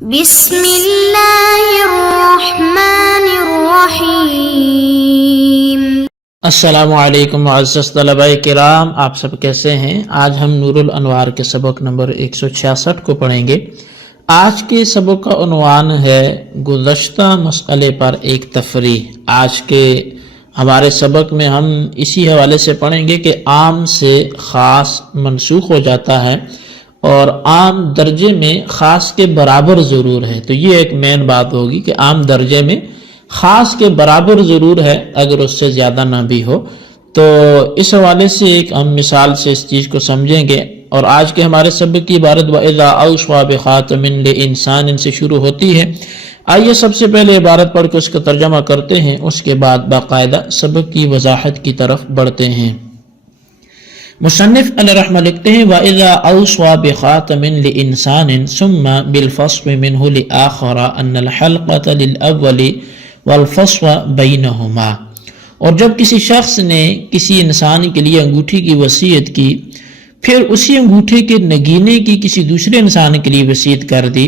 بسم اللہ الرحمن الرحیم۔ السلام علیکم معزز طلباء کرام، آپ سب کیسے ہیں؟ آج ہم نور الانوار کے سبق نمبر 166 کو پڑھیں گے۔ آج کے سبق کا عنوان ہے گزشتہ مسئلے پر ایک تفریح۔ آج کے ہمارے سبق میں ہم اسی حوالے سے پڑھیں گے کہ عام سے خاص منسوخ ہو جاتا ہے اور عام درجے میں خاص کے برابر ضرور ہے۔ تو یہ ایک مین بات ہوگی کہ عام درجے میں خاص کے برابر ضرور ہے اگر اس سے زیادہ نہ بھی ہو۔ تو اس حوالے سے ایک ہم مثال سے اس چیز کو سمجھیں گے، اور آج کے ہمارے سبق کی عبارت وَإِذَا أَوْصَى بِخَاتَمٍ لِإِنسَانٍ سے شروع ہوتی ہے۔ آئیے سب سے پہلے عبارت پڑھ کے اس کا ترجمہ کرتے ہیں، اس کے بعد باقاعدہ سبق کی وضاحت کی طرف بڑھتے ہیں۔ مصنف علیہ رحمہ لکھتے ہیں وَإِذَا أَوْصَى بِخَاتَمٍ لِإِنسَانٍ ثُمَّ بِالْفَصْلِ مِنْهُ لِآخَرَ أَنَّ الْحَلْقَةَ لِلْأَوَّلِ وَالْفَصْلَ بَيْنَهُمَا۔ اور جب کسی شخص نے کسی انسان کے لیے انگوٹھی کی وصیت کی، پھر اسی انگوٹھے کے نگینے کی کسی دوسرے انسان کے لیے وصیت کر دی،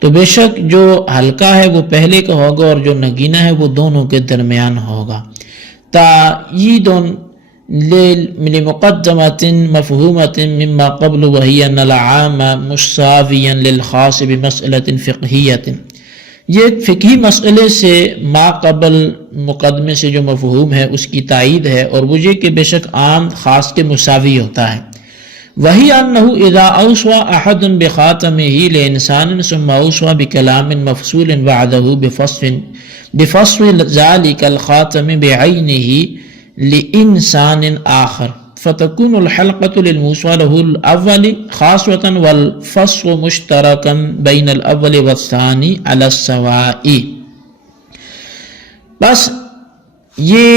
تو بے شک جو حلقہ ہے وہ پہلے کا ہوگا اور جو نگینہ ہے وہ دونوں کے درمیان ہوگا۔ تأیید لمقدمة مفہومة مما قبل وہی ان العام مساویا للخاص بمسئلة فقہیة۔ یہ ایک فقہی مسئلے سے ما قبل مقدمے سے جو مفہوم ہے اس کی تائید ہے، اور وہ یہ کہ بے شک عام خاص کے مساوی ہوتا ہے۔ وہی انہ اذا اوصى احد بخاتمہ لانسان ثم اوصى بکلام مفصول بعدہ بفصل ذلك الخاتم بعینہ لإنسان آخر فتكون الحلقة للموصى له الأول خاصة والفصل مشتركا بين الأول والثاني على السواء۔ بس یہ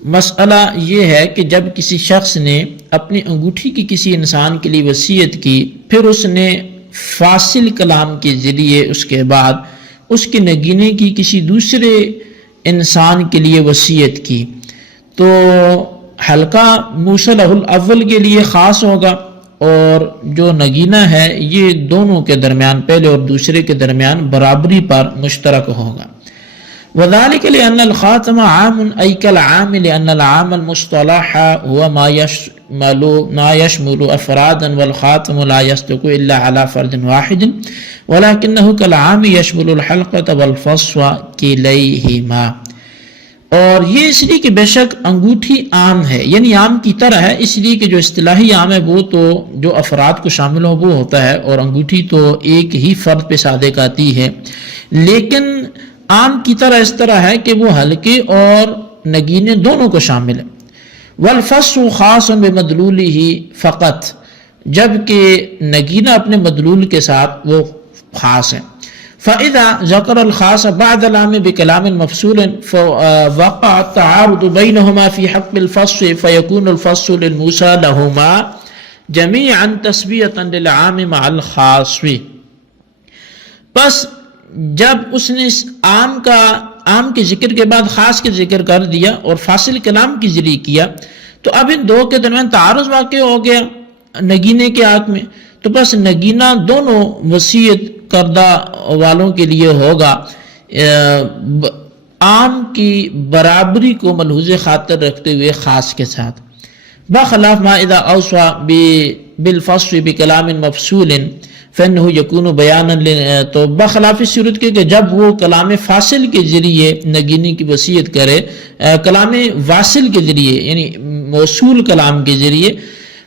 مسئلہ یہ ہے کہ جب کسی شخص نے اپنی انگوٹھی کی کسی انسان کے لیے وصیت کی، پھر اس نے فاصل کلام کے ذریعے اس کے بعد اس کے نگینے کی کسی دوسرے انسان کے لیے وصیت کی، تو حلقہ موصلہ الاول کے لیے خاص ہوگا اور جو نگینہ ہے یہ دونوں کے درمیان، پہلے اور دوسرے کے درمیان برابری پر مشترک ہوگا۔ وذلك لأن الخاتم عام أي كالعام لأن العام المصطلح هو ما يشمل أفرادا والخاتم لا يصدق إلا على فرد واحد ولكنه كالعام يشمل الحلقة والفصل كليهما۔ اور یہ اس لیے کہ بے شک انگوٹھی عام ہے، یعنی عام کی طرح ہے، اس لیے کہ جو اصطلاحی عام ہے وہ تو جو افراد کو شامل ہو وہ ہوتا ہے، اور انگوٹھی تو ایک ہی فرد پہ صادق آتی ہے، لیکن عام کی طرح اس طرح ہے کہ وہ حلقے اور نگینے دونوں کو شامل ہے۔ والفصل خاص بمدلولہ فقط، جبکہ نگینہ اپنے مدلول کے ساتھ وہ خاص ہے۔ فإذا ذكر الخاص بعد العام بكلام مفصول فوقع التعارض بينهما في حق الفصل فيكون الفصل للموصى لهما جميعا تسوية للعام مع الخاص۔ بس جب اس نے عام کے ذکر کے بعد خاص کے ذکر کر دیا اور فاصل کلام کی ذریعے کیا، تو اب ان دو کے درمیان تعارض واقع ہو گیا نگینے کے حق میں، تو بس نگینہ دونوں وصیت کردہ والوں کے لیے ہوگا، عام کی برابری کو ملحوظ خاطر رکھتے ہوئے خاص کے ساتھ۔ بخلاف ما اذا اوصى بالفصل بکلام مفصول فإنه يكون بیانا، تو بخلاف اس صورت کے کہ جب وہ کلام فاصل کے ذریعے نگینی کی وصیت کرے، کلام واصل کے ذریعے یعنی موصول کلام کے ذریعے،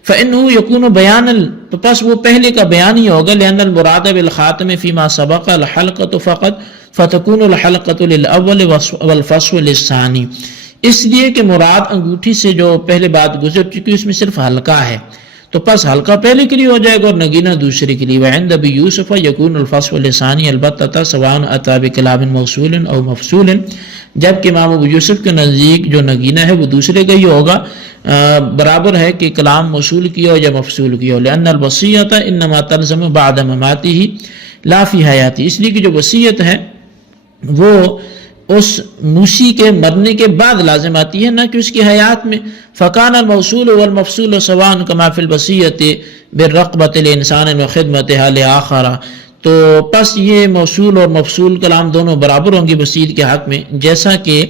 فإنه يكون بیانا، تو پس وہ پہلے کا بیان ہی ہوگا، لأن المراد بالخاتم فيما سبق الحلقة فقط فتكون الحلقة للأول والفصل للثاني، اس لیے کہ مراد انگوٹھی سے جو پہلے بات گزر چکی اس میں صرف حلقہ ہے، تو پس حلقہ پہلے کے لیے ہو جائے گا اور نگینہ دوسرے کے لیے۔ وعند ابی یوسف یکون الفصل للثانی البتۃ سواء اتى بکلام موصول او مفصول، جبکہ امام ابو یوسف کے نزدیک جو نگینہ ہے وہ دوسرے کا ہی ہوگا، برابر ہے کہ کلام موصول کیا ہو یا مفصول کیا ہو، لأن الوصیۃ انما تلزم بعد مماتہ لا فی حیاتہ، اس لیے کہ جو وصیت ہے وہ اس موصی کے مرنے کے بعد لازم آتی ہے، نہ کہ اس کی حیات میں۔ فکان الموصول والمفصول سواء کما فی الوصیۃ بالرقبۃ لانسان وخدمتها لآخر، تو پس یہ موصول اور مفصول کلام دونوں برابر ہوں گے وصیت کے حق میں، جیسا کہ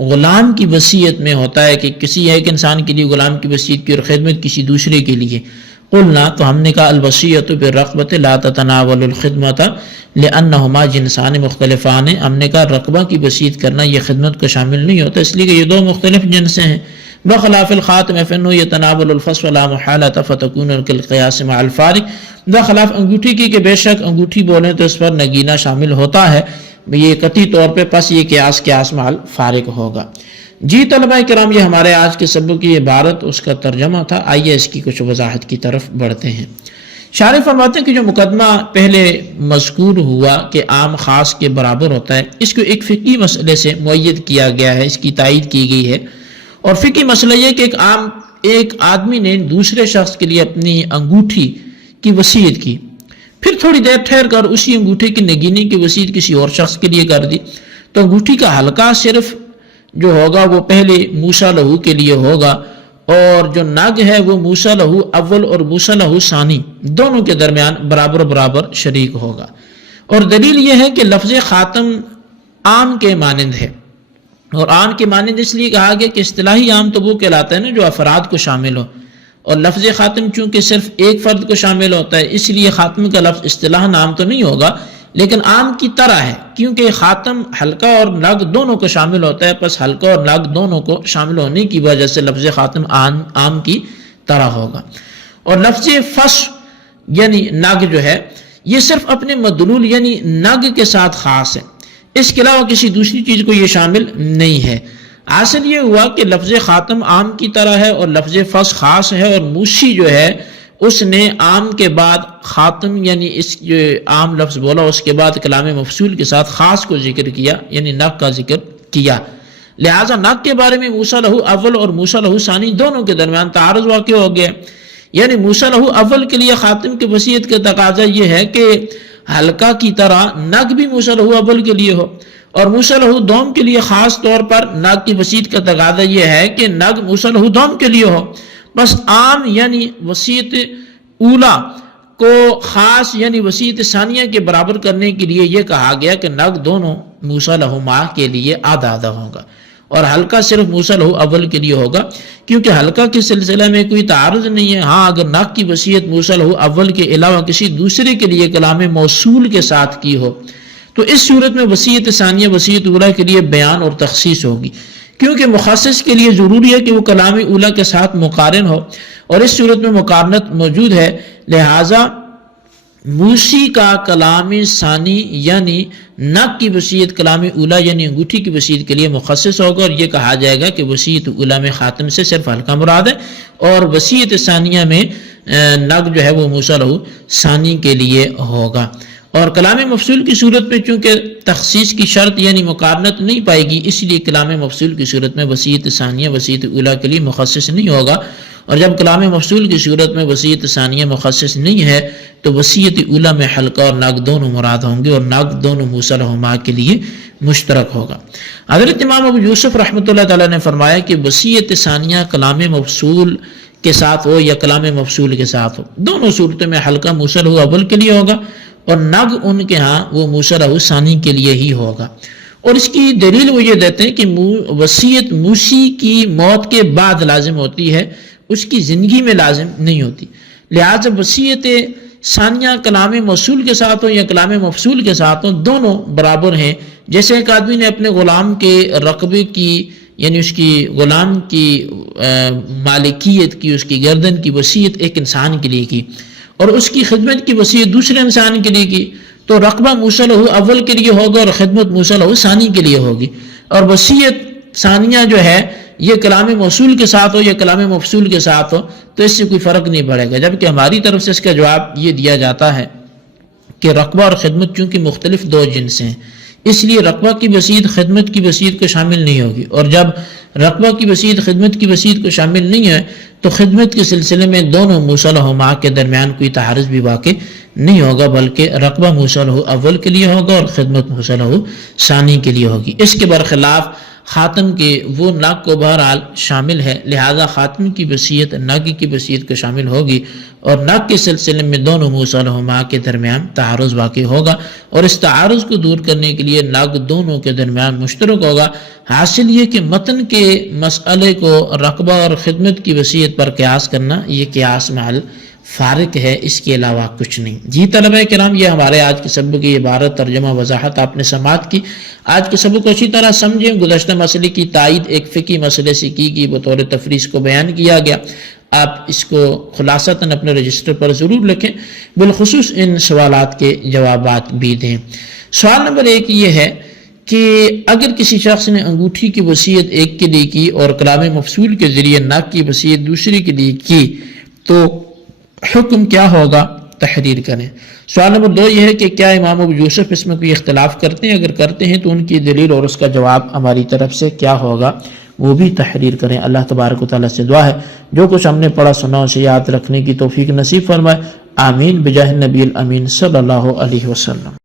غلام کی وصیت میں ہوتا ہے کہ کسی ایک انسان کے لیے غلام کی وصیت کی اور خدمت کسی دوسرے کے لیے۔ قلنا، تو ہم نے کہا الوصیۃ بالرقبۃ لا تتناول الخدمۃ لانہما جنسان مختلفان، ہم نے کہا رقبہ کی وصیت کرنا یہ خدمت کو شامل نہیں ہوتا، اس لیے کہ یہ دو مختلف جنسیں ہیں۔ بخلاف الخاتم فإنه يتناول الفصل ولا محالة فتكون كالقياس مع الفارق، بخلاف انگوٹھی کی کہ بے شک انگوٹھی بولیں تو اس پر نگینہ شامل ہوتا ہے، یہ قطعی طور پہ پس یہ قیاس مع الفارق ہوگا۔ جی طلبہ کرام، یہ ہمارے آج کے سبق کی عبارت اس کا ترجمہ تھا، آئیے اس کی کچھ وضاحت کی طرف بڑھتے ہیں۔ شارح فرماتے ہیں کہ جو مقدمہ پہلے مذکور ہوا کہ عام خاص کے برابر ہوتا ہے، اس کو ایک فقہی مسئلے سے مؤید کیا گیا ہے، اس کی تائید کی گئی ہے۔ اور فقہی مسئلہ یہ کہ ایک آدمی نے دوسرے شخص کے لیے اپنی انگوٹھی کی وصیت کی، پھر تھوڑی دیر ٹھہر کر اسی انگوٹھی کی نگینی کی وصیت کسی اور شخص کے لیے کر دی، تو انگوٹھی کا حلقہ صرف جو ہوگا وہ پہلے موسیٰ لہو کے لیے ہوگا، اور جو نگ ہے وہ موسیٰ لہو اول اور موسیٰ لہو ثانی دونوں کے درمیان برابر شریک ہوگا۔ اور دلیل یہ ہے کہ لفظ خاتم عام کے مانند ہے، اور عام کے مانند اس لیے کہا گیا کہ اصطلاحی عام تو وہ کہلاتا ہے نا جو افراد کو شامل ہو، اور لفظ خاتم چونکہ صرف ایک فرد کو شامل ہوتا ہے اس لیے خاتم کا لفظ اصطلاح عام تو نہیں ہوگا، لیکن عام کی طرح ہے، کیونکہ خاتم حلقہ اور نگ دونوں کو شامل ہوتا ہے، پس حلقہ اور نگ دونوں کو شامل ہونے کی وجہ سے لفظ خاتم عام کی طرح ہوگا۔ اور لفظ فص یعنی نگ جو ہے یہ صرف اپنے مدلول یعنی نگ کے ساتھ خاص ہے، اس کے علاوہ کسی دوسری چیز کو یہ شامل نہیں ہے۔ حاصل یہ ہوا کہ لفظ خاتم عام کی طرح ہے اور لفظ فص خاص ہے، اور موسی جو ہے اس نے عام کے بعد خاتم یعنی اس جو عام لفظ بولا اس کے بعد کلام مفصول کے ساتھ خاص کو ذکر کیا، یعنی نگ کا ذکر کیا، لہٰذا نگ کے بارے میں موسیٰ لہو اول اور موسیٰ لہو ثانی دونوں کے درمیان تعارض واقع ہو گیا، یعنی موسیٰ لہو اول کے لیے خاتم کی وصیت کا تقاضا یہ ہے کہ حلقہ کی طرح نگ بھی موسیٰ لہو اول کے لیے ہو، اور موسیٰ لہو دوم کے لیے خاص طور پر نگ کی وصیت کا تقاضا یہ ہے کہ نگ موسیٰ لہو دوم کے لیے ہو۔ بس عام یعنی وصیت اولا کو خاص یعنی وصیت ثانیہ کے برابر کرنے کے لیے یہ کہا گیا کہ نگ دونوں موسیٰ لہوما کے لیے آدھا آدھا ہوگا، اور حلقہ صرف موسیٰ لہو اول کے لیے ہوگا، کیونکہ حلقہ کے سلسلہ میں کوئی تعارض نہیں ہے۔ ہاں اگر نگ کی وصیت موسیٰ لہو اول کے علاوہ کسی دوسرے کے لیے کلام موصول کے ساتھ کی ہو تو اس صورت میں وصیت ثانیہ وصیت اولا کے لیے بیان اور تخصیص ہوگی، کیونکہ مخصص کے لیے ضروری ہے کہ وہ کلام اولا کے ساتھ مقارن ہو، اور اس صورت میں مقارنت موجود ہے، لہٰذا موسی کا کلام ثانی یعنی نگ کی وصیت کلام اولا یعنی انگوٹھی کی وصیت کے لیے مخصص ہوگا، اور یہ کہا جائے گا کہ وصیت اولا میں خاتم سے صرف حلقہ مراد ہے، اور وصیت ثانیہ میں نگ جو ہے وہ موسیٰ لہو ثانی کے لیے ہوگا۔ اور کلام مفصول کی صورت میں چونکہ تخصیص کی شرط یعنی مقارنت نہیں پائے گی، اس لیے کلام مفصول کی صورت میں وصیت ثانیہ وصیت اولا کے لیے مخصص نہیں ہوگا، اور جب کلام مفصول کی صورت میں وصیت ثانیہ مخصص نہیں ہے تو وصیت اولا میں حلقہ اور نگ دونوں مراد ہوں گے، اور نگ دونوں موسیٰ لہوما کے لیے مشترک ہوگا۔ حضرت امام ابو یوسف رحمۃ اللہ تعالیٰ نے فرمایا کہ وصیت ثانیہ کلام مفصول کے ساتھ ہو یا کلام مفصول کے ساتھ ہو، دونوں صورتوں میں حلقہ موسیٰ لہو اول کے لیے ہوگا، اور نگ ان کے ہاں وہ موسیٰ لہو ثانی کے لیے ہی ہوگا۔ اور اس کی دلیل وہ یہ دیتے ہیں کہ وصیت موسی کی موت کے بعد لازم ہوتی ہے، اس کی زندگی میں لازم نہیں ہوتی، لہٰذا وصیت ثانیہ کلام موصول کے ساتھ ہو یا کلام مفصول کے ساتھ ہو دونوں برابر ہیں۔ جیسے ایک آدمی نے اپنے غلام کے رقبے کی یعنی اس کی غلام کی مالکیت کی، اس کی گردن کی وصیت ایک انسان کے لیے کی، اور اس کی خدمت کی وصیت دوسرے انسان کے لیے کی، تو رقبہ موسیٰ لہو اول کے لیے ہوگا اور خدمت موسیٰ لہو ثانی کے لیے ہوگی۔ اور وصیت ثانیہ جو ہے یہ کلام موصول کے ساتھ ہو یا کلام مفصول کے ساتھ ہو تو اس سے کوئی فرق نہیں پڑے گا، جبکہ ہماری طرف سے اس کا جواب یہ دیا جاتا ہے کہ رقبہ اور خدمت چونکہ مختلف دو جنس ہیں، اس لیے رقبہ کی وصیت خدمت کی وصیت کو شامل نہیں ہوگی، اور جب رقبہ کی وصیت خدمت کی وصیت کو شامل نہیں ہے تو خدمت کے سلسلے میں دونوں موسیٰ لہوما کے درمیان کوئی تعارض بھی واقع نہیں ہوگا، بلکہ رقبہ موصلہ اول کے لیے ہوگا اور خدمت موصلہ ثانی کے لیے ہوگی۔ اس کے برخلاف خاتم کے وہ ناک کو بہرحال شامل ہے، لہذا خاتم کی وصیت ناک کی وصیت کو شامل ہوگی، اور ناک کے سلسلے میں دونوں موصلہما کے درمیان تعارض واقع ہوگا، اور اس تعارض کو دور کرنے کے لیے ناک دونوں کے درمیان مشترک ہوگا۔ حاصل یہ کہ متن کے مسئلے کو رقبہ اور خدمت کی وصیت پر قیاس کرنا یہ قیاس محل فارق ہے، اس کے علاوہ کچھ نہیں۔ جی طلبہ کرام، یہ ہمارے آج کے سبق کی عبارت ترجمہ وضاحت آپ نے سماعت کی۔ آج کے سبق کو اچھی طرح سمجھیں۔ گزشتہ مسئلے کی تائید ایک فقہی مسئلے سے کی گئی، بطور تفریح کو بیان کیا گیا۔ آپ اس کو خلاصتاً اپنے رجسٹر پر ضرور لکھیں، بالخصوص ان سوالات کے جوابات بھی دیں۔ سوال نمبر 1 یہ ہے کہ اگر کسی شخص نے انگوٹھی کی وصیت ایک کے لیے کی اور کلام مفصول کے ذریعے ناک کی وصیت دوسرے کے لیے کی تو حکم کیا ہوگا؟ تحریر کریں۔ سوال نمبر 2 یہ ہے کہ کیا امام ابو یوسف اس میں کوئی اختلاف کرتے ہیں؟ اگر کرتے ہیں تو ان کی دلیل اور اس کا جواب ہماری طرف سے کیا ہوگا وہ بھی تحریر کریں۔ اللہ تبارک و تعالیٰ سے دعا ہے جو کچھ ہم نے پڑھا سنا اسے یاد رکھنے کی توفیق نصیب فرمائے، آمین بجاہ النبی الامین صلی اللہ علیہ وسلم۔